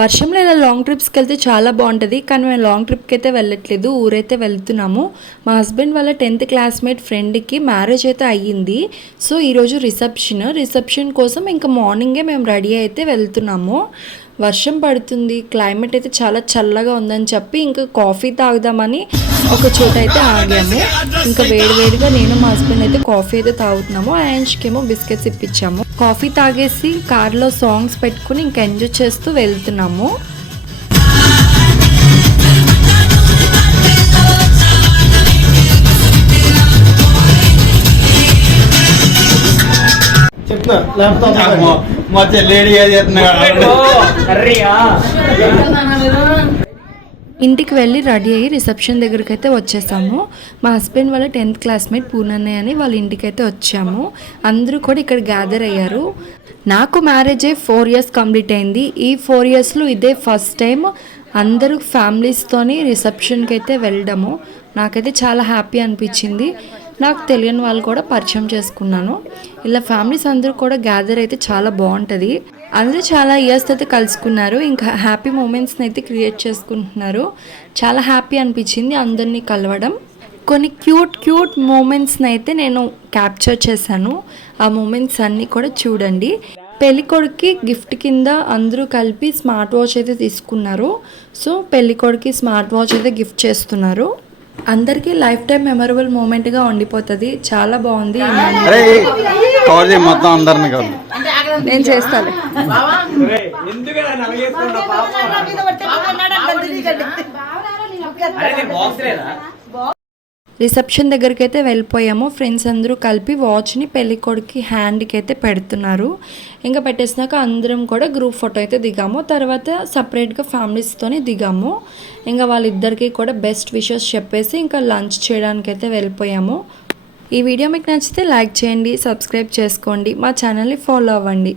వర్షంలో ఇలా లాంగ్ ట్రిప్స్కి వెళ్తే చాలా బాగుంటుంది. కానీ మేము లాంగ్ ట్రిప్కి అయితే వెళ్ళట్లేదు, ఊరైతే వెళ్తున్నాము. మా హస్బెండ్ వాళ్ళ 10th క్లాస్మేట్ ఫ్రెండ్కి మ్యారేజ్ అయితే అయ్యింది. సో ఈరోజు రిసెప్షన్ కోసం ఇంకా మార్నింగే మేము రెడీ అయితే వెళ్తున్నాము. వర్షం పడుతుంది, క్లైమేట్ అయితే చాలా చల్లగా ఉందని చెప్పి ఇంకా కాఫీ తాగుదామని ఒక చోట అయితే ఆగాము. ఇంకా వేడివేడిగా నేను మా హస్బెండ్ అయితే కాఫీ అయితే తాగుతున్నాము. ఆయనకేమో బిస్కెట్స్ ఇప్పించాము. కాఫీ తాగేసి కార్లో సాంగ్స్ పెట్టుకుని ఇంకా ఎంజాయ్ చేస్తూ వెళ్తున్నాము. ఇంటికి వెళ్ళి రెడీ అయ్యి రిసెప్షన్ దగ్గరికి అయితే వచ్చేసాము. మా హస్బెండ్ వాళ్ళ 10th క్లాస్మేట్ పూర్ణన్నయ్య అని వాళ్ళ ఇంటికి అయితే వచ్చాము. అందరూ కూడా ఇక్కడ గ్యాదర్ అయ్యారు. నాకు మ్యారేజ్ అయ్యి 4 years కంప్లీట్ అయింది. ఈ 4 yearsలో ఇదే ఫస్ట్ టైం అందరూ ఫ్యామిలీస్తోని రిసెప్షన్కి అయితే వెళ్ళడము. నాకైతే చాలా హ్యాపీ అనిపించింది. నాకు తెలియని వాళ్ళు కూడా పరిచయం చేసుకున్నాను. ఇలా ఫ్యామిలీస్ అందరూ కూడా గ్యాదర్ అయితే చాలా బాగుంటుంది. అందరూ చాలా ఇయర్స్ అయితే కలుసుకున్నారు. ఇంకా హ్యాపీ మూమెంట్స్ని అయితే క్రియేట్ చేసుకుంటున్నారు. చాలా హ్యాపీ అనిపించింది అందరినీ కలవడం. కొన్ని క్యూట్ మూమెంట్స్ని అయితే నేను క్యాప్చర్ చేశాను. ఆ మూమెంట్స్ అన్నీ కూడా చూడండి. పెళ్ళికొడుకి గిఫ్ట్ కింద అందరూ కలిపి స్మార్ట్ వాచ్ అయితే తీసుకున్నారు. సో పెళ్ళికొడుకి స్మార్ట్ వాచ్ అయితే గిఫ్ట్ చేస్తున్నారు. అందరికీ లైఫ్ టైం మెమరబుల్ మూమెంట్గా ఉండిపోతుంది. చాలా బాగుంది. నేను చేస్తాను. రిసెప్షన్ దగ్గరికి అయితే వెళ్ళిపోయాము. ఫ్రెండ్స్ అందరూ కలిపి వాచ్ని పెళ్ళికొడుకి హ్యాండ్కి అయితే పెడుతున్నారు. ఇంకా పెట్టేసినాక అందరం కూడా గ్రూప్ ఫోటో అయితే దిగాము. తర్వాత సపరేట్గా ఫ్యామిలీస్తోనే దిగాము. ఇంకా వాళ్ళిద్దరికీ కూడా బెస్ట్ విషెస్ చెప్పేసి ఇంకా లంచ్ చేయడానికి అయితే వెళ్ళిపోయాము. ఈ వీడియో మీకు నచ్చితే లైక్ చేయండి, సబ్స్క్రైబ్ చేసుకోండి, మా ఛానల్ని ఫాలో అవ్వండి.